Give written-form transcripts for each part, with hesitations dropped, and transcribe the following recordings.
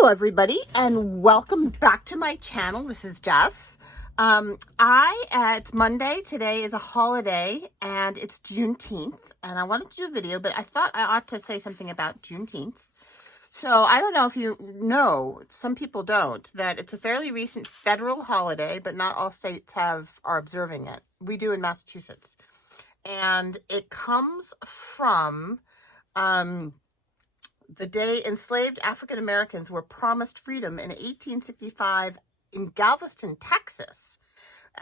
Hello everybody and welcome back to my channel. This is Jess. It's Monday. Today is a holiday and it's Juneteenth, and I wanted to do a video, but I thought I ought to say something about Juneteenth. So I don't know if you know, some people don't, that it's a fairly recent federal holiday, but not all states are observing it. We do in Massachusetts. And it comes from the day enslaved African Americans were promised freedom in 1865 in Galveston, Texas.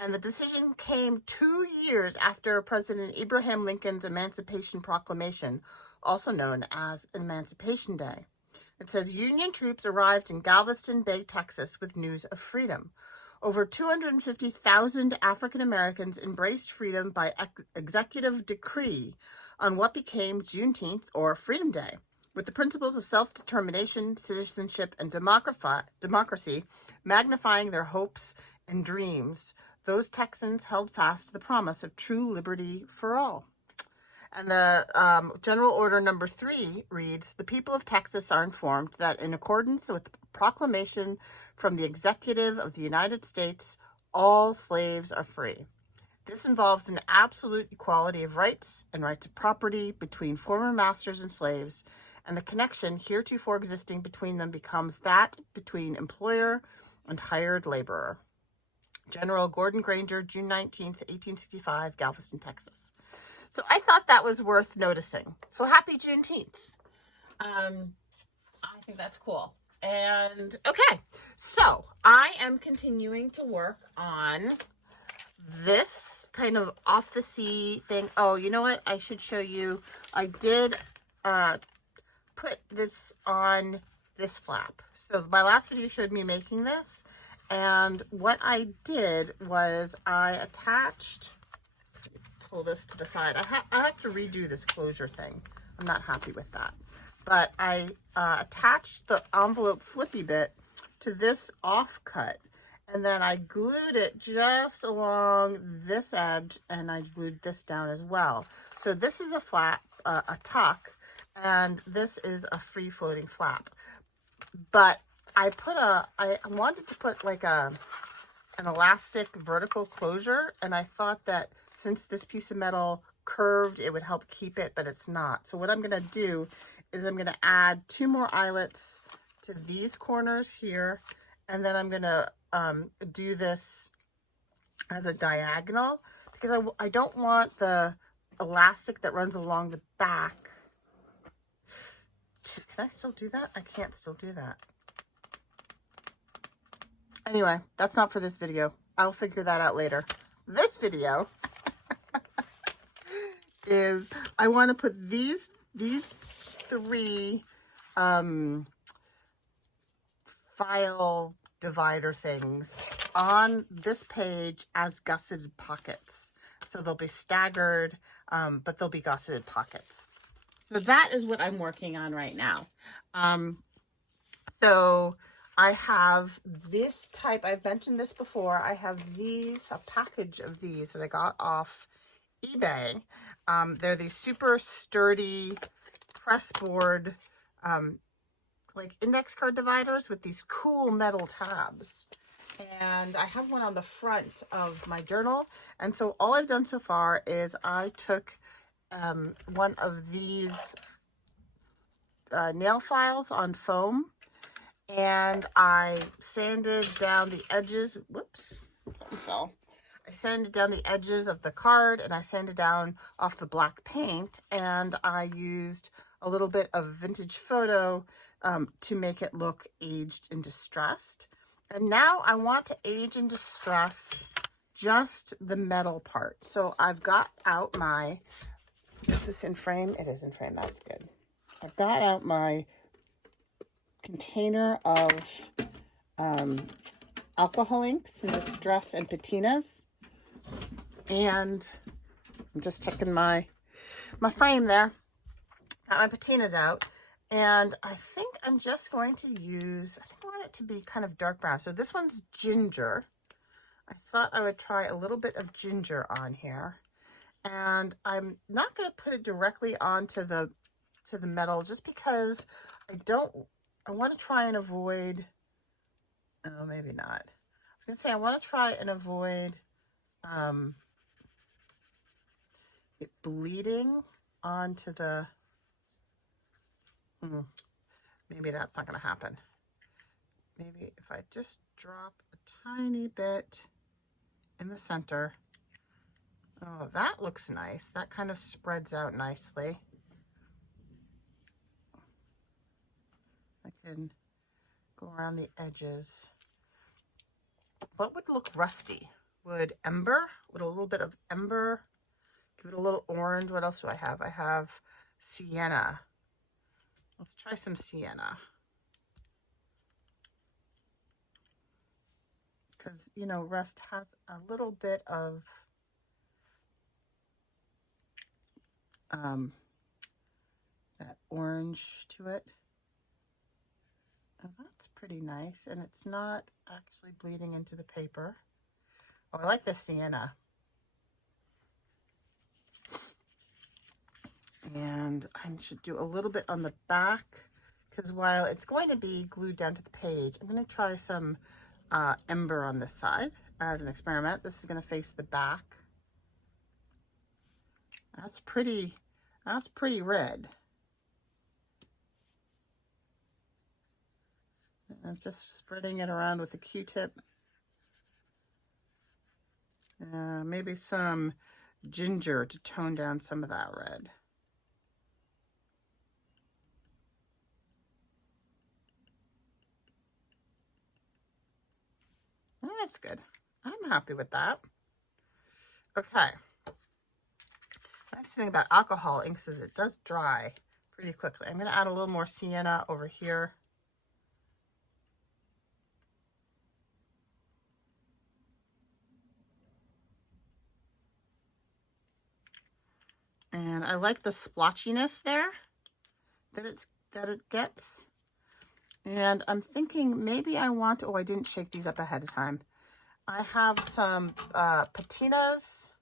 And the decision came 2 years after President Abraham Lincoln's Emancipation Proclamation, also known as Emancipation Day. It says Union troops arrived in Galveston Bay, Texas with news of freedom. Over 250,000 African Americans embraced freedom by executive decree on what became Juneteenth, or Freedom Day. With the principles of self-determination, citizenship, and democracy magnifying their hopes and dreams, those Texans held fast to the promise of true liberty for all. And the General Order Number 3 reads, the people of Texas are informed that in accordance with the proclamation from the Executive of the United States, all slaves are free. This involves an absolute equality of rights and right to property between former masters and slaves, and the connection heretofore existing between them becomes that between employer and hired laborer. General Gordon Granger, June 19th, 1865, Galveston, Texas. So I thought that was worth noticing. So happy Juneteenth. I think that's cool. And okay, so I am continuing to work on this kind of office-y thing. Oh, you know what? I should show you. I did put this on this flap. So my last video showed me making this, and what I did was I attached, pull this to the side. I have to redo this closure thing. I'm not happy with that. But I attached the envelope flippy bit to this offcut, and then I glued it just along this edge, and I glued this down as well. So this is a flap, a tuck, and this is a free-floating flap. But I wanted to put like an elastic vertical closure, and I thought that since this piece of metal curved, it would help keep it, but it's not. So what I'm going to do is I'm going to add 2 more eyelets to these corners here, and then I'm going to do this as a diagonal, because I don't want the elastic that runs along the back. Can I still do that? I can't still do that. Anyway, that's not for this video. I'll figure that out later. This video is I want to put these 3 file divider things on this page as gusseted pockets. So they'll be staggered, but they'll be gusseted pockets. So that is what I'm working on right now. So I have this type, I've mentioned this before, I have a package of these that I got off eBay. They're these super sturdy pressboard, like index card dividers with these cool metal tabs. And I have one on the front of my journal. And so all I've done so far is I took one of these nail files on foam, and I sanded down the edges. Whoops, something fell. I sanded down the edges of the card, and I sanded down off the black paint, and I used a little bit of vintage photo to make it look aged and distressed. And now I want to age and distress just the metal part. So I've got out my, is this in frame? It is in frame, that's good. I've got out my container of alcohol inks and distress and patinas. And I'm just checking my frame there. Got my patinas out. And I think I'm just going to use, I think I want it to be kind of dark brown. So this one's ginger. I thought I would try a little bit of ginger on here. And I'm not going to put it directly onto the metal just because I don't I want to try and avoid, oh, maybe not. I was going to say I want to try and avoid it bleeding onto the, maybe that's not going to happen. Maybe if I just drop a tiny bit in the center. Oh, that looks nice. That kind of spreads out nicely. I can go around the edges. What would look rusty? Would ember? Would a little bit of ember? Give it a little orange. What else do I have? I have sienna. Let's try some sienna. Because, you know, rust has a little bit of that orange to it. Oh, that's pretty nice, and it's not actually bleeding into the paper. Oh, I like the sienna. And I should do a little bit on the back, because while it's going to be glued down to the page, I'm going to try some ember on this side as an experiment. This is going to face the back. That's pretty red. I'm just spreading it around with a Q-tip. Maybe some ginger to tone down some of that red. Oh, that's good. I'm happy with that. Okay. Nice thing about alcohol inks is it does dry pretty quickly. I'm going to add a little more sienna over here. And I like the splotchiness there that it gets. And I'm thinking maybe I want, oh, I didn't shake these up ahead of time. I have some patinas.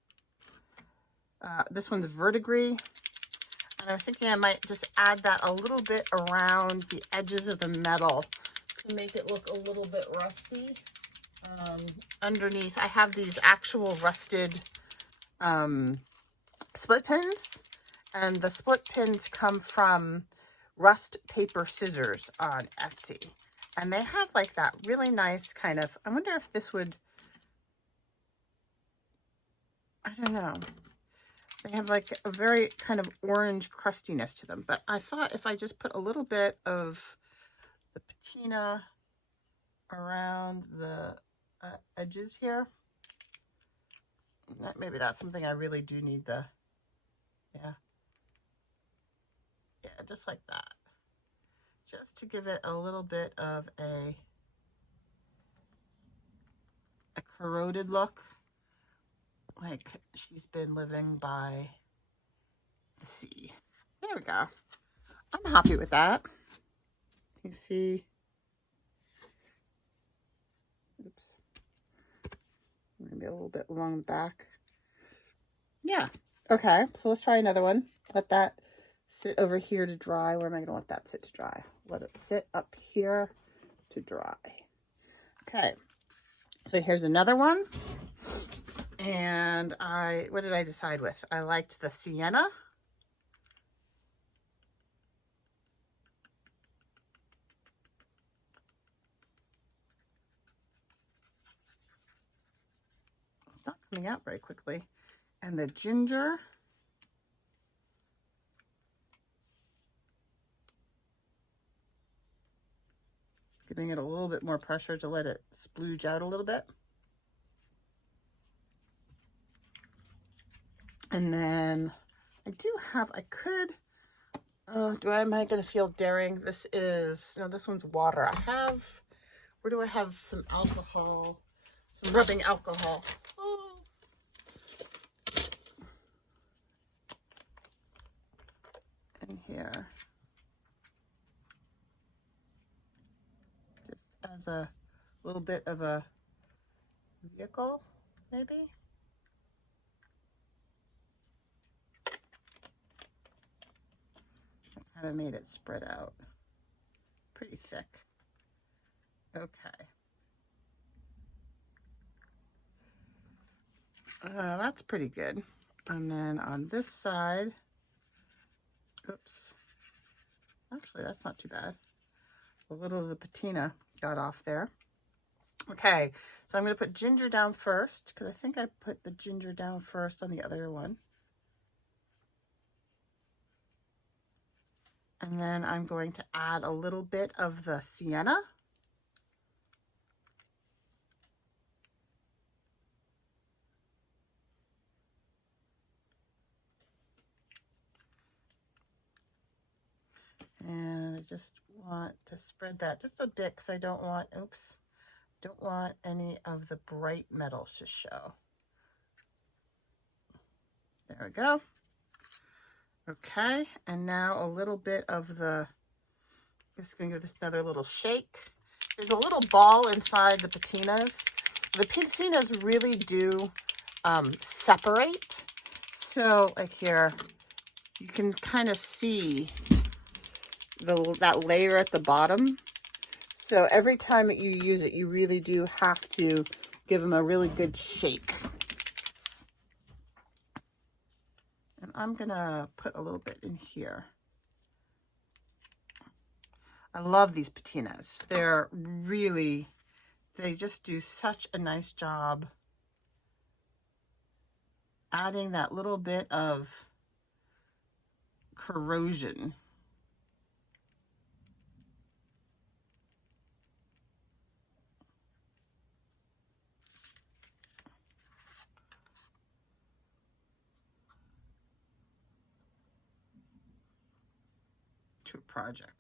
This one's verdigris. And I was thinking I might just add that a little bit around the edges of the metal to make it look a little bit rusty. Underneath, I have these actual rusted split pins, and the split pins come from Rust Paper Scissors on Etsy, and they have like that really nice kind of, I wonder if this would, I don't know, they have like a very kind of orange crustiness to them, but I thought if I just put a little bit of the patina around the edges here, maybe that's something I really do need the, yeah, just like that, just to give it a little bit of a corroded look, like she's been living by the sea. There we go. I'm happy with that. You see, oops, maybe a little bit along the back. Yeah. Okay, so let's try another one. Let that sit over here to dry. Where am I going to let that sit to dry? Let it sit up here to dry. Okay, so here's another one. And what did I decide with? I liked the sienna. It's not coming out very quickly. And the ginger. Giving it a little bit more pressure to let it splooge out a little bit. And then I do have, I could, am I going to feel daring? This is, no, this one's water. I have, where do I have some alcohol, some rubbing alcohol? Oh. In here. Just as a little bit of a vehicle, maybe? I kind of made it spread out. pretty thick. Okay. That's pretty good. And then on this side, oops, actually that's not too bad. A little of the patina got off there. Okay, so I'm going to put ginger down first, because I think I put the ginger down first on the other one. And then I'm going to add a little bit of the sienna. And I just want to spread that just a bit because I don't want, oops, don't want any of the bright metals to show. There we go. Okay, and now a little bit of the, just going to give this another little shake. There's a little ball inside the patinas. The patinas really do separate. So like here, you can kind of see that layer at the bottom. So every time that you use it, you really do have to give them a really good shake. And I'm gonna put a little bit in here. I love these patinas. They're really, they just do such a nice job adding that little bit of corrosion. To a project.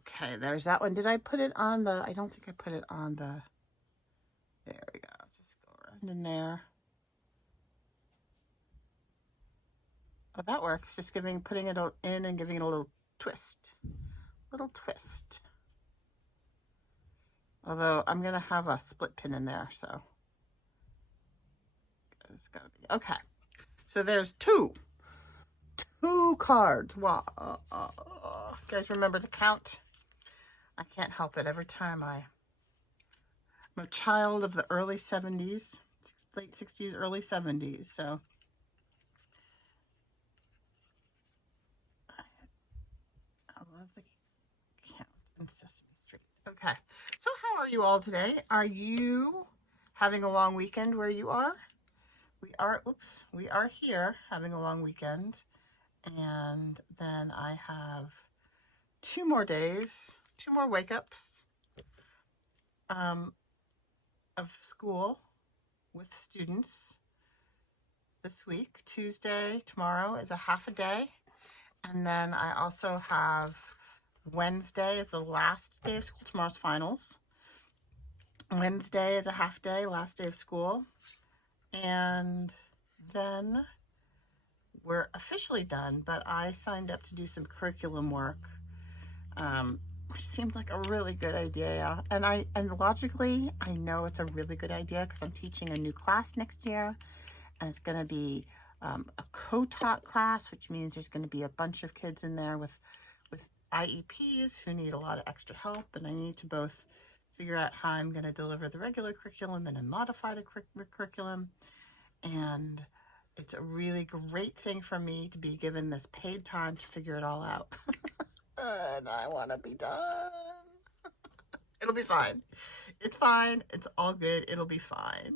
Okay, there's that one. Did I put it on the, I don't think I put it on the, there we go. Just go around in there. Oh, that works. Just putting it in and giving it a little twist. Little twist. Although I'm going to have a split pin in there, so. It's got to be, okay. So there's two cards. Wow. You guys remember the count? I can't help it every time I'm a child of the early 70s, late 60s, early 70s, so. I love the count in Sesame Street. Okay, so how are you all today? Are you having a long weekend where you are? We are here having a long weekend, and then I have 2 more days, 2 more wake-ups of school with students this week. Tuesday, tomorrow is a half a day, and then I also have Wednesday is the last day of school. Tomorrow's finals. Wednesday is a half day, last day of school. And then we're officially done, but I signed up to do some curriculum work, which seems like a really good idea. And logically, I know it's a really good idea because I'm teaching a new class next year, and it's going to be a co-taught class, which means there's going to be a bunch of kids in there with IEPs who need a lot of extra help, and I need to both figure out how I'm going to deliver the regular curriculum and a modified curriculum. And it's a really great thing for me to be given this paid time to figure it all out. And I want to be done. It'll be fine. It's fine. It's all good. It'll be fine.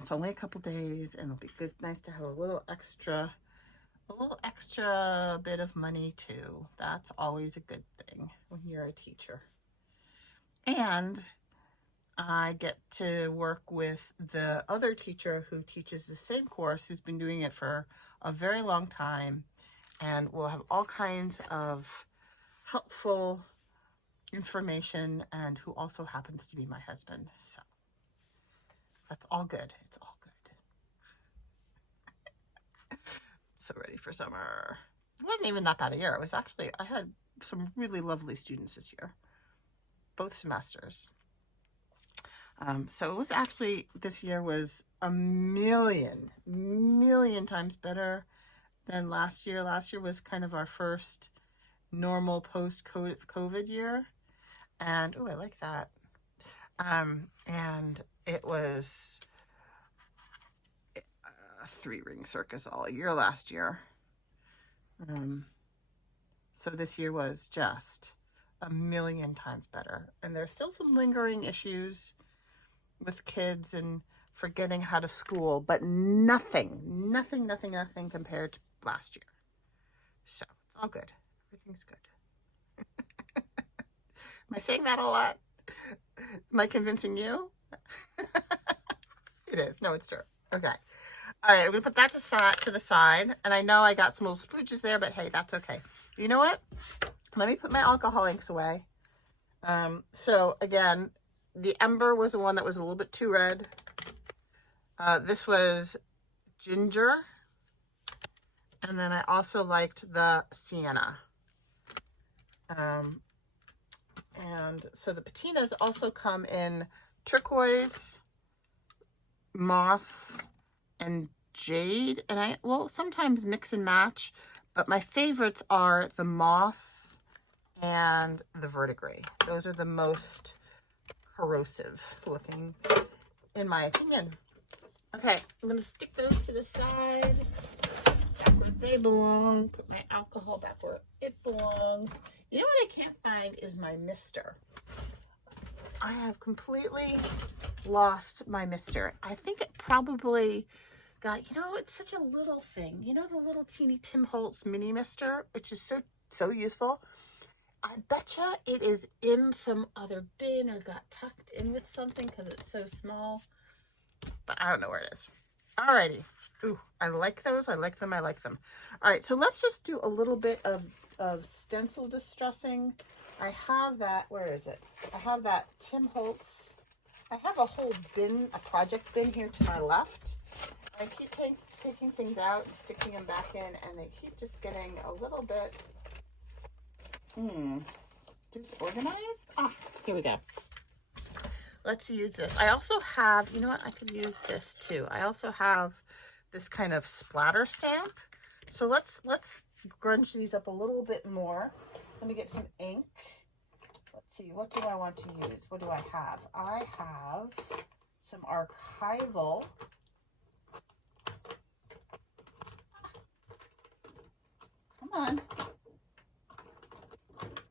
It's only a couple days, and it'll be good, nice to have a little extra bit of money too. That's always a good thing when you're a teacher. And I get to work with the other teacher who teaches the same course, who's been doing it for a very long time, and we'll have all kinds of helpful information, and who also happens to be my husband. So that's all good. It's all good. So ready for summer. It wasn't even that bad a year. It was actually, I had some really lovely students this year, both semesters. So it was actually, this year was a million times better than last year. Last year was kind of our first normal post-COVID year. And, oh, I like that. And it was a 3-ring circus all year last year. So this year was just a million times better. And there's still some lingering issues with kids and forgetting how to school, but nothing compared to last year. So it's all good. Everything's good. Am I saying that a lot? Am I convincing you? It is. No, it's true. Okay. All right, I'm going to put that to the side. And I know I got some little splooges there, but hey, that's okay. You know what? Let me put my alcohol inks away. So again, the Ember was the one that was a little bit too red. This was Ginger. And then I also liked the Sienna. And so the patinas also come in turquoise, moss, and jade. And I will sometimes mix and match, but my favorites are the moss and the verdigris. Those are the most corrosive looking, in my opinion. Okay, I'm going to stick those to the side, back where they belong. Put my alcohol back where it belongs. You know what I can't find is my mister. I have completely lost my mister. I think it probably got, it's such a little thing. You know the little teeny Tim Holtz mini mister, which is so useful. I betcha it is in some other bin or got tucked in with something because it's so small. But I don't know where it is. Alrighty. Ooh, I like those. I like them. I like them. All right, so let's just do a little bit of stencil distressing. I have that. Where is it? I have that Tim Holtz. I have a whole bin, a project bin here to my left. I keep taking things out and sticking them back in, and they keep just getting a little bit disorganized. Ah, here we go. Let's use this. I also have, you know what? I could use this too. I also have this kind of splatter stamp. So let's grunge these up a little bit more. Let me get some ink. Let's see, what do I want to use? What do I have? I have some archival. Come on.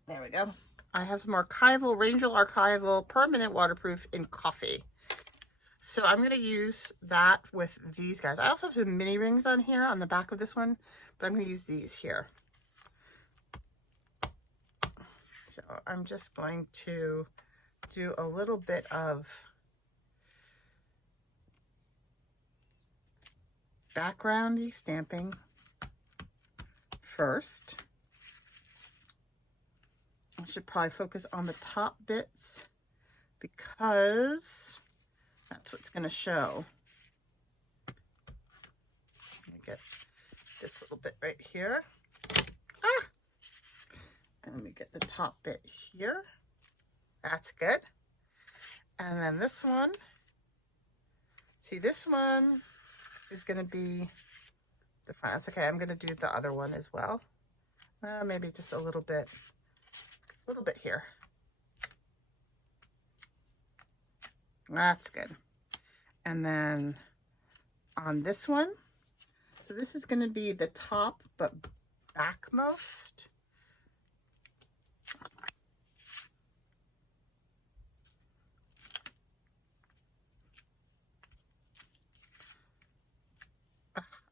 There we go. I have some archival, Rangel Archival Permanent Waterproof in Coffee. So I'm going to use that with these guys. I also have some mini rings on here on the back of this one, but I'm going to use these here. So I'm just going to do a little bit of backgroundy stamping first. I should probably focus on the top bits because that's what's going to show. Let me get this little bit right here. Ah! And let me get the top bit here. That's good. And then this one. See, this one is going to be the front. That's okay. I'm going to do the other one as well. Maybe just a little bit here. That's good. And then on this one, so this is going to be the top but backmost.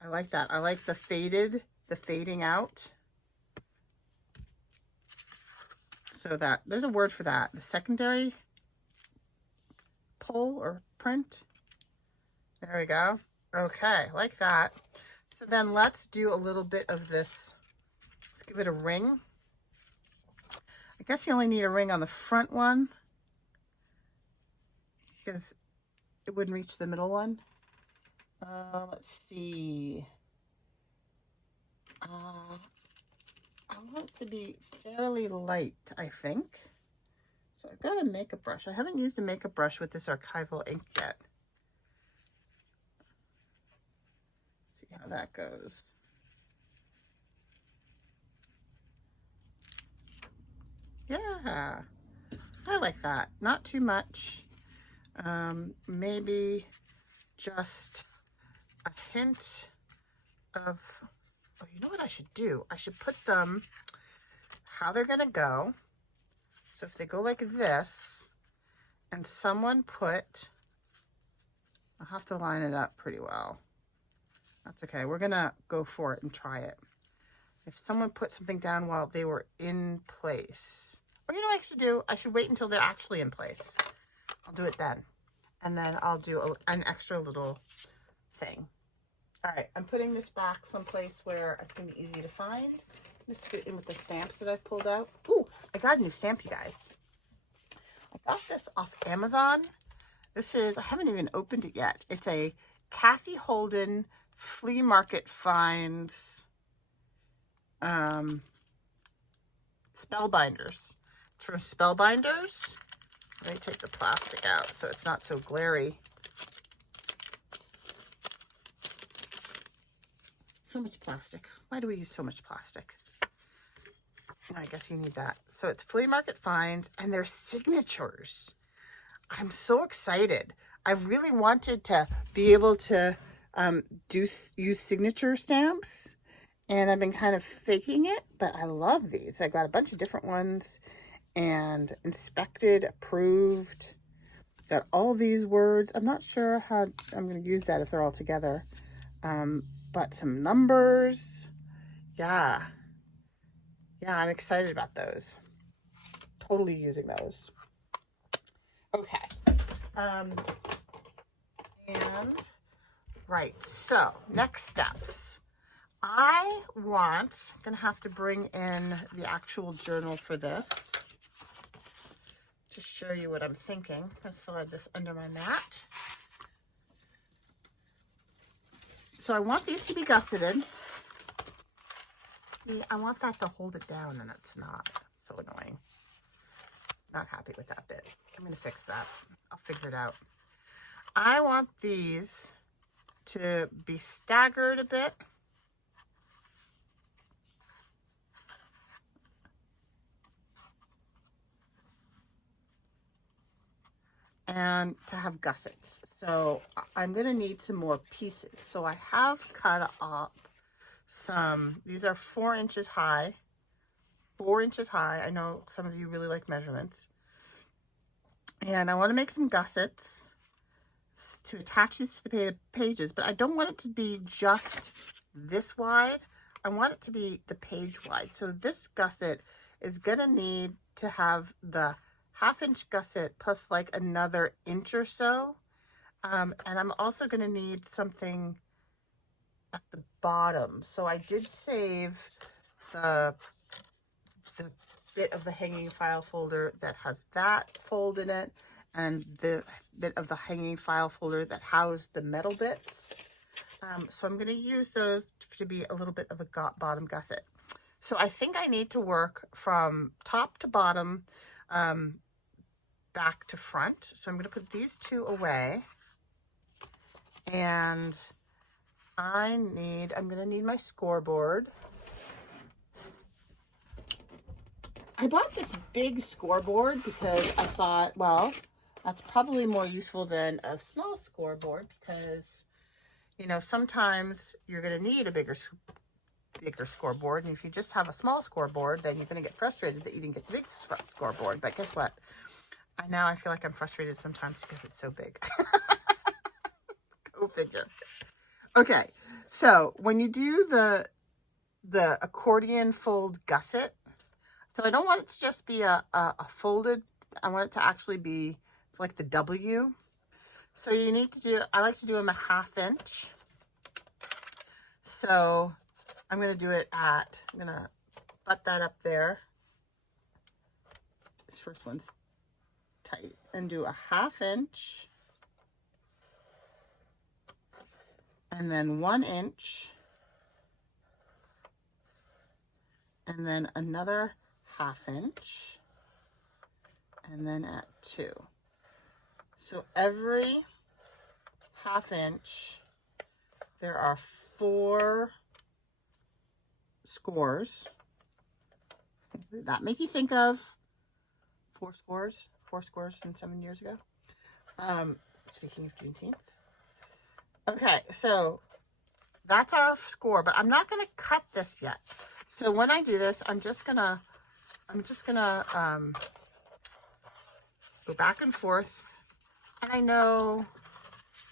I like that. I like the fading out. So that, there's a word for that. The secondary pull or print. There we go. Okay, like that. So then let's do a little bit of this. Let's give it a ring. I guess you only need a ring on the front one because it wouldn't reach the middle one. Let's see. I want it to be fairly light, I think. So I've got a makeup brush. I haven't used a makeup brush with this archival ink yet. See how that goes. Yeah, I like that. Not too much. Maybe just a hint of, oh, you know what I should do? I should put them how they're gonna go. So if they go like this, and someone put, I'll have to line it up pretty well. That's okay. We're gonna go for it and try it. If someone put something down while they were in place, or you know what I should do? I should wait until they're actually in place. I'll do it then. And then I'll do an extra little thing. All right, I'm putting this back someplace where it's gonna be easy to find. Let's fit in with the stamps that I've pulled out. Ooh, I got a new stamp, you guys. I got this off Amazon. This is, I haven't even opened it yet. It's a Kathy Holden Flea Market Finds Spellbinders. It's from Spellbinders. Let me take the plastic out so it's not so glary. So much plastic. Why do we use so much plastic? I guess you need that. So it's Flea Market Finds, and they're signatures. I'm so excited. I've really wanted to be able to use signature stamps, and I've been kind of faking it, but I love these. I got a bunch of different ones, and inspected, approved. Got all these words. I'm not sure how I'm going to use that if they're all together, but some numbers. Yeah, I'm excited about those. Totally using those. Okay. And right, so next steps. I'm gonna have to bring in the actual journal for this to show you what I'm thinking. Let's slide this under my mat. So I want these to be gusseted. See, I want that to hold it down, and it's not. It's so annoying. Not happy with that bit. I'm going to fix that. I'll figure it out. I want these to be staggered a bit. And to have gussets. So I'm going to need some more pieces. So I have cut up some, these are 4 inches high. 4 inches high. I know some of you really like measurements. And I want to make some gussets to attach these to the pages, but I don't want it to be just this wide. I want it to be the page wide. So this gusset is going to need to have the 1/2 inch gusset plus like another inch or so. And I'm also going to need something at the bottom. So I did save the bit of the hanging file folder that has that fold in it, and the bit of the hanging file folder that housed the metal bits. So I'm going to use those to be a little bit of a bottom gusset. So I think I need to work from top to bottom, back to front. So I'm going to put these 2 away, and I'm going to need my scoreboard. I bought this big scoreboard because I thought, well, that's probably more useful than a small scoreboard, because, you know, sometimes you're going to need a bigger scoreboard. And if you just have a small scoreboard, then you're going to get frustrated that you didn't get the big scoreboard. But guess what? Now I feel like I'm frustrated sometimes because it's so big. Go figure. Okay, so when you do the accordion fold gusset, so I don't want it to just be a folded, I want it to actually be like the W. So you need to do, I like to do them a 1/2 inch. So I'm going to do it at, I'm going to butt that up there. This first one's tight, and do a 1/2 inch. And then 1 inch. And then another 1/2 inch. and then at 2. So every ½ inch, there are 4 scores. What did that make you think of? 4 scores? 4 scores and 7 years ago? Speaking of Juneteenth. Okay, so that's our score, but I'm not going to cut this yet. So when I do this, I'm just gonna go back and forth. And I know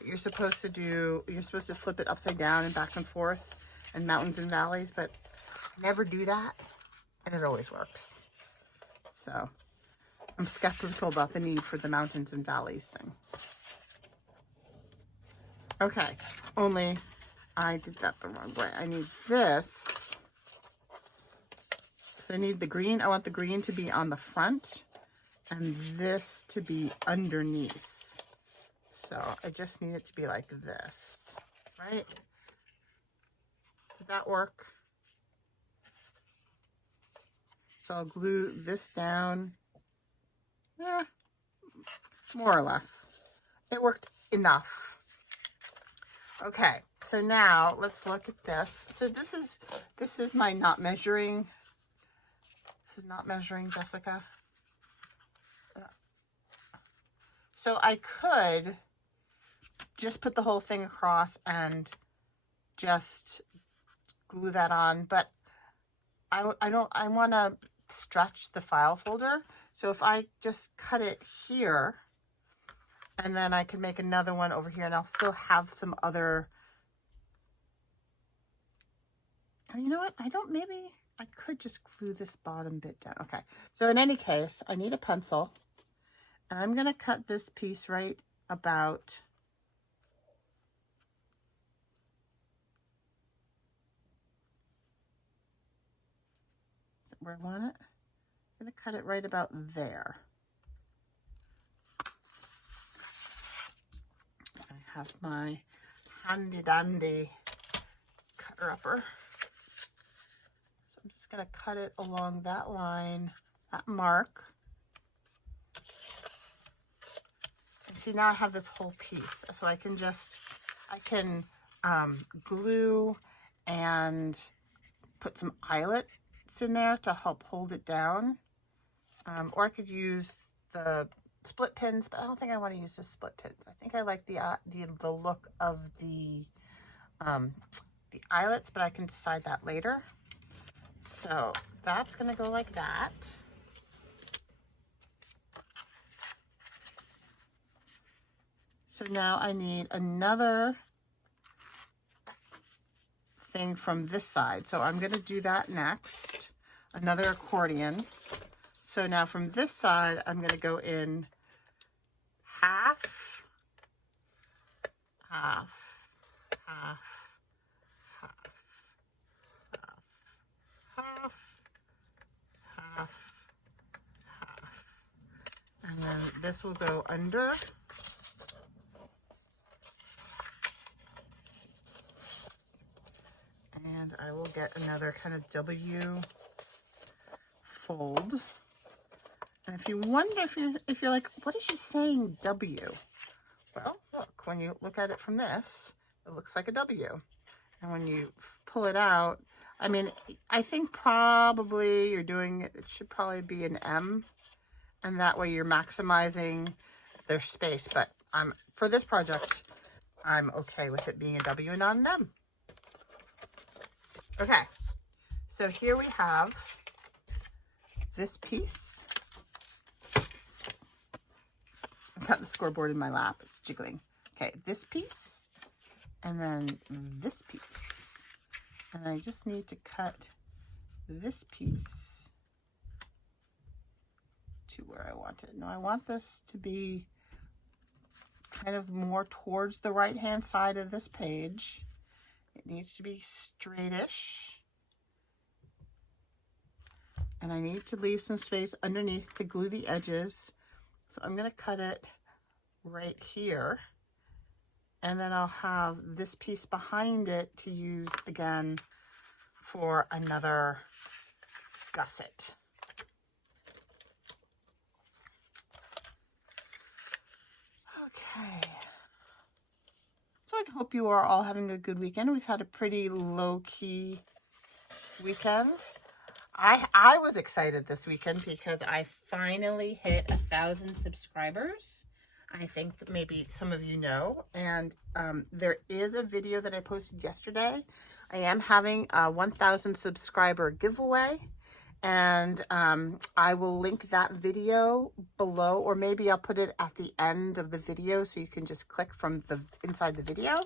you're supposed to flip it upside down and back and forth and mountains and valleys, but I never do that, and it always works. So I'm skeptical about the need for the mountains and valleys thing. Okay, only I did that the wrong way. I need this. So I need the green. I want the green to be on the front and this to be underneath. So I just need it to be like this, right? Did that work? So I'll glue this down. Yeah, more or less. It worked enough. Okay, so now let's look at this. So this is my not measuring. This is not measuring, Jessica. So I could just put the whole thing across and just glue that on, but I want to stretch the file folder. So if I just cut it here, and then I can make another one over here, and I'll still have some other, oh, you know what? Maybe I could just glue this bottom bit down. Okay, so in any case, I need a pencil, and I'm gonna cut this piece right about where I want it. I'm gonna cut it right about there. I have my handy dandy cutter upper. So I'm just gonna cut it along that line, that mark. And see, now I have this whole piece. So I can glue and put some eyelets in there to help hold it down. Or I could use the split pins, but I don't think I want to use the split pins. I think I like the look of the eyelets, but I can decide that later. So that's going to go like that. So now I need another thing from this side. So I'm going to do that next. Another accordion. So now from this side, I'm going to go in half, half, half, half, half, half, half, half. And then this will go under. And I will get another kind of W fold. And if you wonder if you're like, what is she saying W? Well, look, when you look at it from this, it looks like a W. And when you pull it out, I mean, I think probably it should probably be an M. And that way you're maximizing their space. But for this project, I'm okay with it being a W and not an M. Okay, so here we have this piece. I've got the scoreboard in my lap, it's jiggling. Okay, this piece, and then this piece. And I just need to cut this piece to where I want it. Now I want this to be kind of more towards the right-hand side of this page. It needs to be straightish. And I need to leave some space underneath to glue the edges. So I'm going to cut it right here. And then I'll have this piece behind it to use again for another gusset. Okay. So I hope you are all having a good weekend. We've had a pretty low-key weekend. I was excited this weekend because I finally hit 1,000 subscribers. I think maybe some of you know. And there is a video that I posted yesterday. I am having a 1,000 subscriber giveaway. And I will link that video below, or maybe I'll put it at the end of the video so you can just click from the inside the video.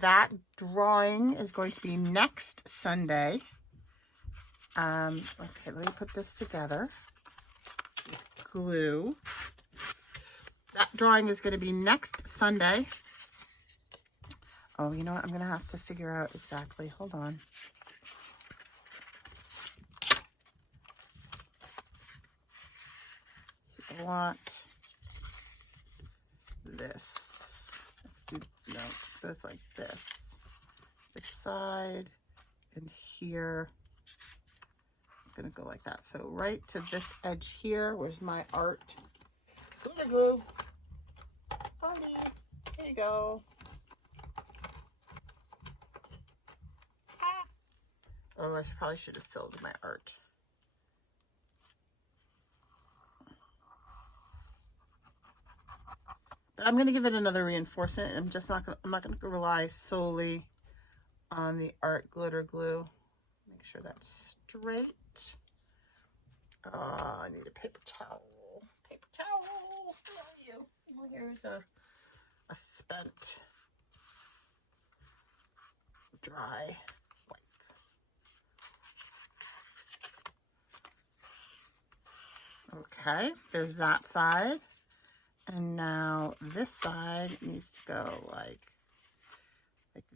That drawing is going to be next Sunday. Okay, let me put this together with glue. That drawing is going to be next Sunday. Oh, you know what? I'm going to have to figure out exactly. Hold on. I want this. Let's do, no, it goes like this. This side and here. It's gonna go like that. So right to this edge here, where's my art glitter glue? Honey, here you go. Ah. Oh, I probably should have filled my art. But I'm going to give it another reinforcement. I'm not going to rely solely on the art glitter glue. Make sure that's straight. I need a paper towel. Paper towel. Where are you? Well, here's a spent dry wipe. Okay, there's that side. And now this side needs to go like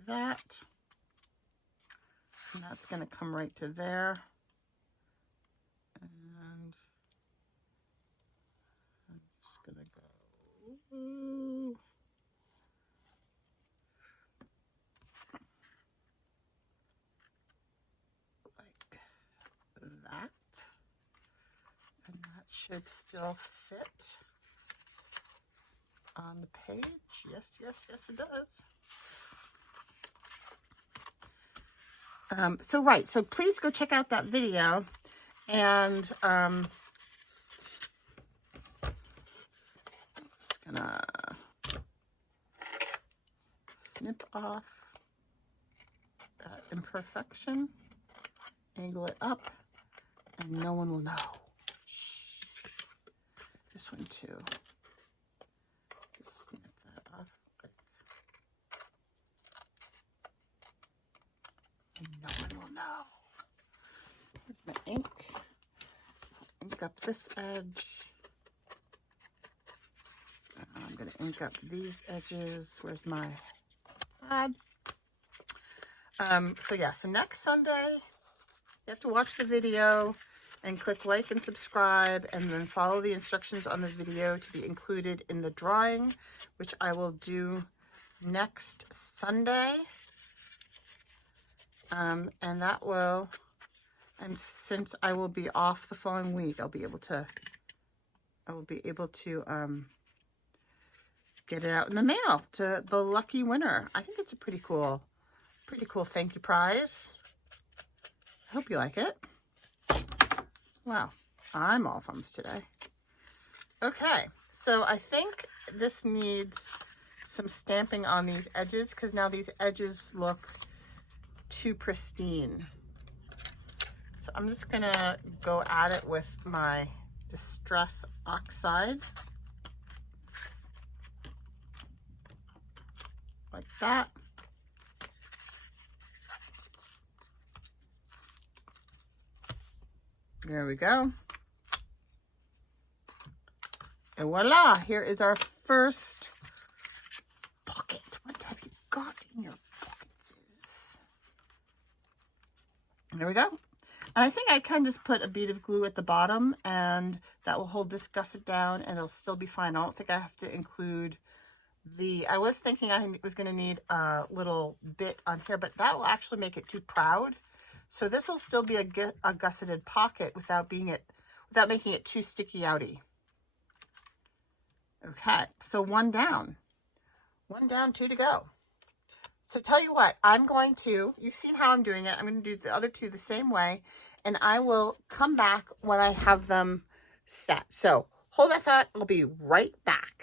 that. And that's going to come right to there. And I'm just going to go like that. And that should still fit on the page. Yes, yes, yes, it does. So please go check out that video, and just gonna snip off that imperfection, angle it up, and no one will know. Shh. This one too. No one will know. Here's my ink. I'll ink up this edge. I'm going to ink up these edges. Where's my pad? So next Sunday, you have to watch the video and click like and subscribe, and then follow the instructions on the video to be included in the drawing, which I will do next Sunday. And since I will be off the following week, I will be able to get it out in the mail to the lucky winner. I think it's a pretty cool thank you prize. I hope you like it. Wow, I'm all thumbs today. Okay, so I think this needs some stamping on these edges, because now these edges look too pristine. So I'm just gonna go at it with my Distress Oxide, like that. There we go. And voila, here is our first pocket. What have you got in your pockets? There we go. And I think I can just put a bead of glue at the bottom, and that will hold this gusset down, and it'll still be fine. I don't think I have to include I was thinking I was going to need a little bit on here, but that will actually make it too proud. So this will still be a gusseted pocket without making it too sticky outy. Okay, so one down, two to go. So tell you what, I'm going to, you've seen how I'm doing it. I'm going to do the other two the same way, and I will come back when I have them set. So hold that thought. I'll be right back.